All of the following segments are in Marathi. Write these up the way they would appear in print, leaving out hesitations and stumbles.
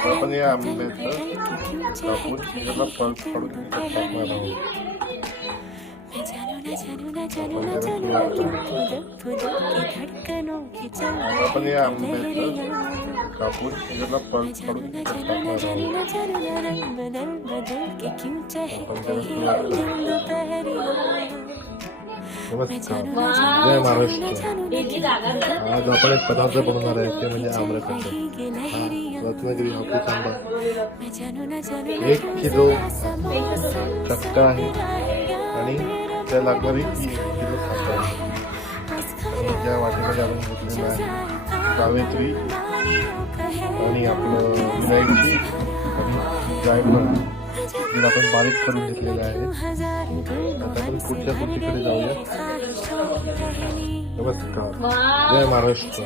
आपण या आंब्याचं कापून त्याला पल्प काढून टाकणार आहोत. आपण या आंब्याचं कापून त्याला पल्प काढून टाकणार आहोत. नमस्कार, जय महाराष्ट्र. आज आपण एक पदार्थ बनवणार आहे ते म्हणजे आम्रखंड. रत्नागिरी हापूस आंबा 1 किलो चक्का आहे आणि त्या लागणारी 1 किलो साखर आहे. आणि ज्या वाटीमध्ये आपण घेतलेलं आहे सावित्री आणि आपलं विलायची आणि जायफळ जे आपण बारीक करून घेतलेलं आहे. आता आपण पुढच्या कृतीकडे जाऊया. नमस्कार, जय महाराष्ट्र.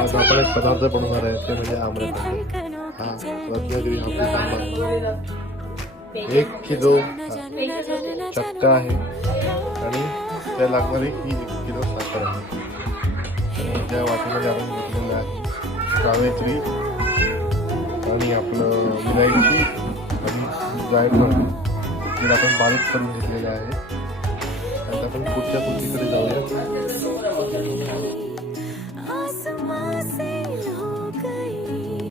आज आपण एक पदार्थ बनवणार आहे ते म्हणजे आम्रखंड. रत्नागिरी हापूस आंबा 1 किलो चक्का आहे आणि त्या लागणारी 1 किलो साखर आहे. ज्या वाटीमध्ये आपण घेतलेलं आहे सावित्री आणि आपलं विलायची आणि जायफळ जे आपण बारीक करून घेतलेलं आहे. आता आपण पुढच्या कृतीकडे जाऊया.